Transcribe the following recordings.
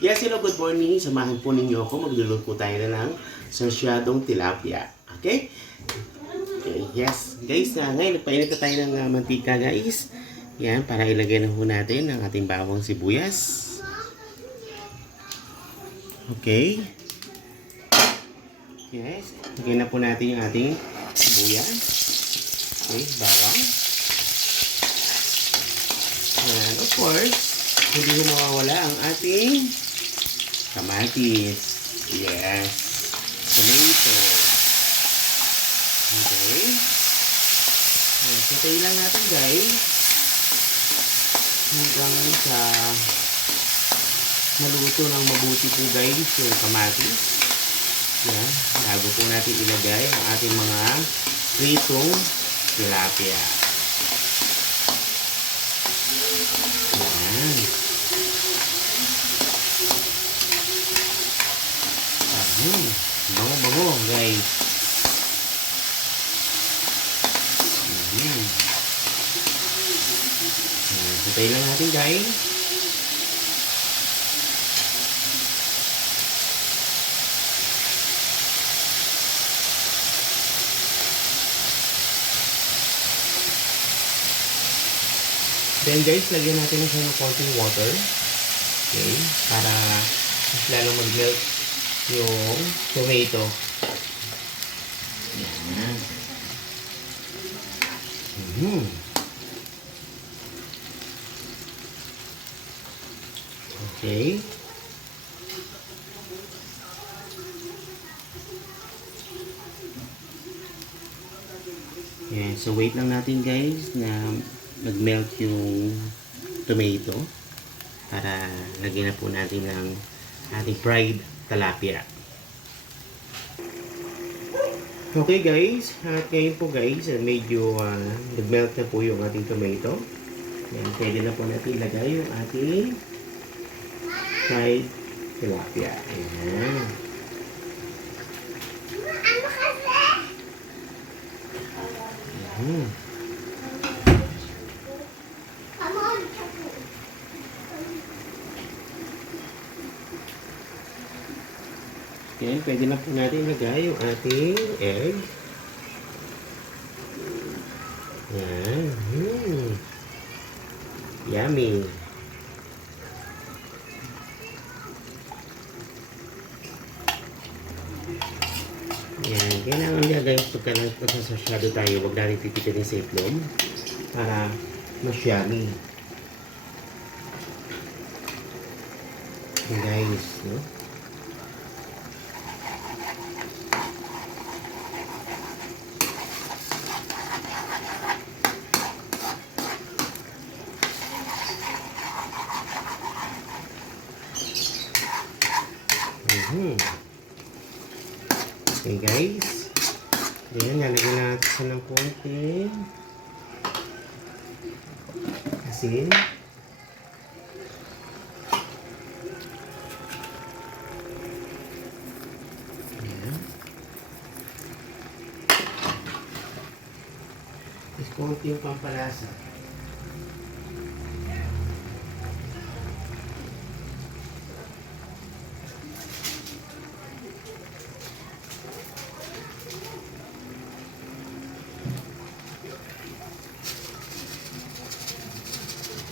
Yes, hello, good morning. Samahan po ninyo ako. Magluluto tayo na ng sarsyadong tilapia. Okay? Okay, yes. Guys, ngayon nagpainit na tayo ng mantika, guys. Yan, para ilagay na po natin ang ating bawang sibuyas. Okay. Yes. Lagay na po natin yung ating sibuyas. Okay, bawang. And of course, hindi ko mawawala ang ating kamatis. Yes. Tomato. Okay. Satay lang natin, guys. Hanggang sa maluto ng mabuti po, guys, yung kamatis. Yan. Bago po natin ilagay ang ating mga pritong tilapia. Yan. Bango-bango, guys. Hintay lang natin, guys. Then, guys, lagyan natin siya ng konting water. Okay? Para mas lalong mag-melt yung tomato. Yan. Okay. Yan. So, wait lang natin, guys, na mag-melt yung tomato para lagyan na po natin ng ating fried tilapia. Okay, guys, at ngayon po, guys, medyo nag-melt na po yung ating tomato. Yan, pwede na po natin ilagay yung ating fried tilapia. Ayan. Yan, pwede na po natin ilagay yung ating egg. Yan. Yummy. Yan. Kailangan niya, guys, pagka nagsasasyado tayo, huwag natin titikin sa itlog para mas yummy. Yan, guys. No? Okay, guys. Then, lalagyan natin siya ng konting asin. Ayan. Tapos konting pampalasa.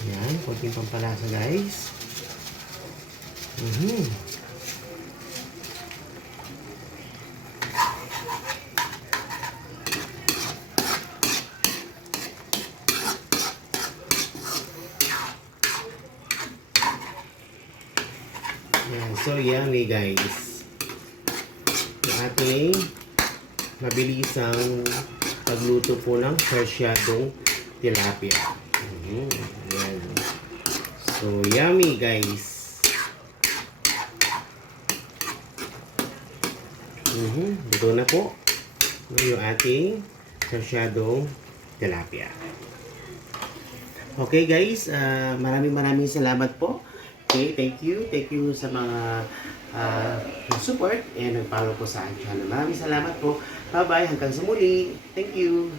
Yan, konting pampalasa, guys. Yan, so yummy, guys. Yung ating mabilisang pagluto po ng sarsyadong tilapia. Yan. So, yummy, guys. Luto na po yung ating sarsyadong tilapia. Okay, guys. Maraming salamat po. Okay, thank you. Thank you sa mga support and nag-follow po sa aking channel. Maraming salamat po. Bye-bye. Hanggang sa muli. Thank you.